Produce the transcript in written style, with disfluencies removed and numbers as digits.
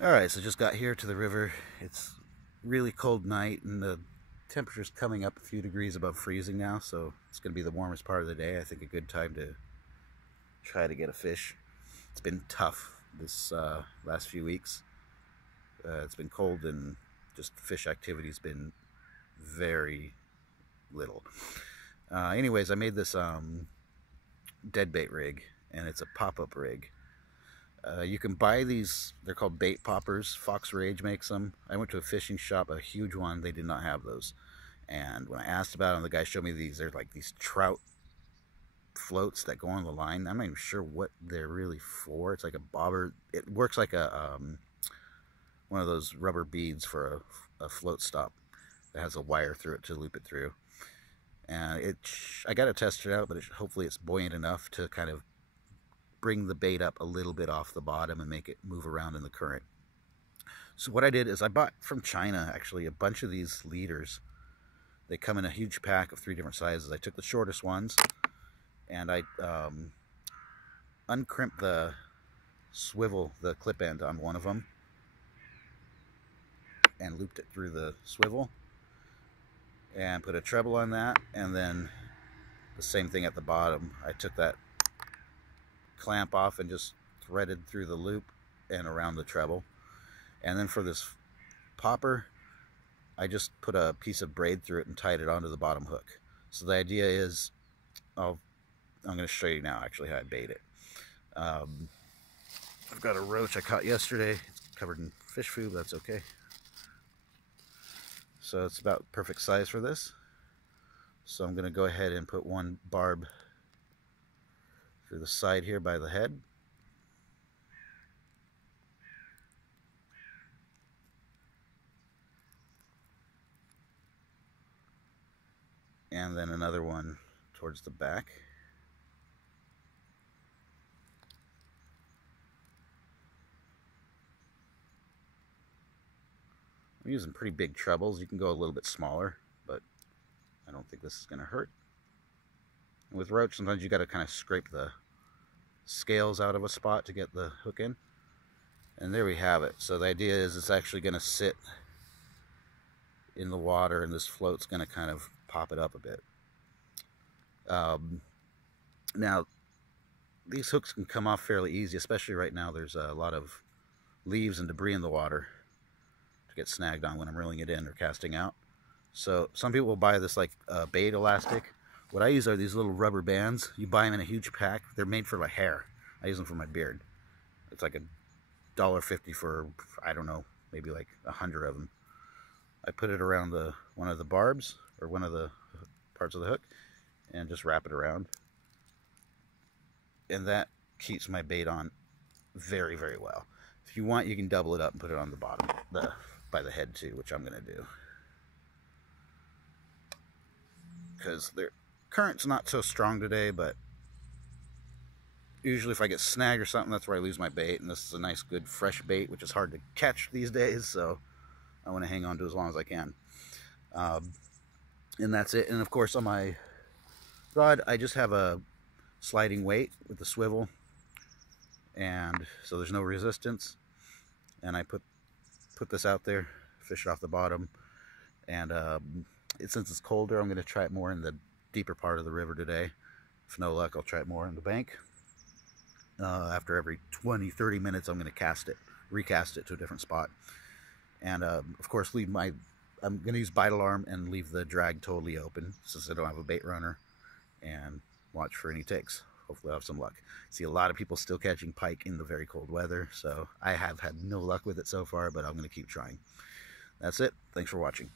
Alright, so just got here to the river. It's really cold night and the temperature's coming up a few degrees above freezing now, so it's going to be the warmest part of the day. I think a good time to try to get a fish. It's been tough this last few weeks. It's been cold and just fish activity's been very little. Anyways, I made this dead bait rig, and it's a pop-up rig. You can buy these, they're called bait poppers. Fox Rage makes them. I went to a fishing shop, a huge one, they did not have those. And when I asked about them, the guy showed me these. They're like these trout floats that go on the line. I'm not even sure what they're really for. It's like a bobber. It works like a one of those rubber beads for a float stop that has a wire through it to loop it through. And I got to test it out, but hopefully it's buoyant enough to kind of bring the bait up a little bit off the bottom and make it move around in the current. So what I did is I bought from China actually a bunch of these leaders. They come in a huge pack of 3 different sizes. I took the shortest ones and I uncrimped the swivel, the clip end on one of them, and looped it through the swivel and put a treble on that, and then the same thing at the bottom. I took that clamp off and just threaded through the loop and around the treble. And then for this popper, I just put a piece of braid through it and tied it onto the bottom hook. So the idea is, I'm going to show you now actually how I bait it. I've got a roach I caught yesterday. It's covered in fish food, but that's okay. So it's about perfect size for this. So I'm going to go ahead and put one barb through the side here by the head. And then another one towards the back. I'm using pretty big trebles. You can go a little bit smaller, but I don't think this is going to hurt. And with roach, sometimes you got to kind of scrape the scales out of a spot to get the hook in. And there we have it. So the idea is it's actually going to sit in the water, and this float's going to kind of pop it up a bit. Now, these hooks can come off fairly easy, especially right now. There's a lot of leaves and debris in the water to get snagged on when I'm reeling it in or casting out. So some people will buy this like bait elastic. What I use are these little rubber bands. You buy them in a huge pack. They're made for my hair. I use them for my beard. It's like $1.50 for, I don't know, maybe like 100 of them. I put it around one of the barbs, or one of the parts of the hook, and just wrap it around. And that keeps my bait on very, very well. If you want, you can double it up and put it on the bottom, by the head too, which I'm going to do. Because the current's not so strong today, but usually if I get snagged or something, that's where I lose my bait. And this is a nice, good, fresh bait, which is hard to catch these days, so I want to hang on to it as long as I can. And that's it. And of course, on my rod, I just have a sliding weight with the swivel, and so there's no resistance. And I put this out there, fish it off the bottom, and since it's colder, I'm going to try it more in the deeper part of the river today. If no luck, I'll try it more in the bank. After every 20-30 minutes, I'm going to recast it to a different spot. And of course, I'm going to use bite alarm and leave the drag totally open since I don't have a bait runner, and watch for any takes. Hopefully I'll have some luck. See a lot of people still catching pike in the very cold weather, so I have had no luck with it so far, but I'm going to keep trying. That's it. Thanks for watching.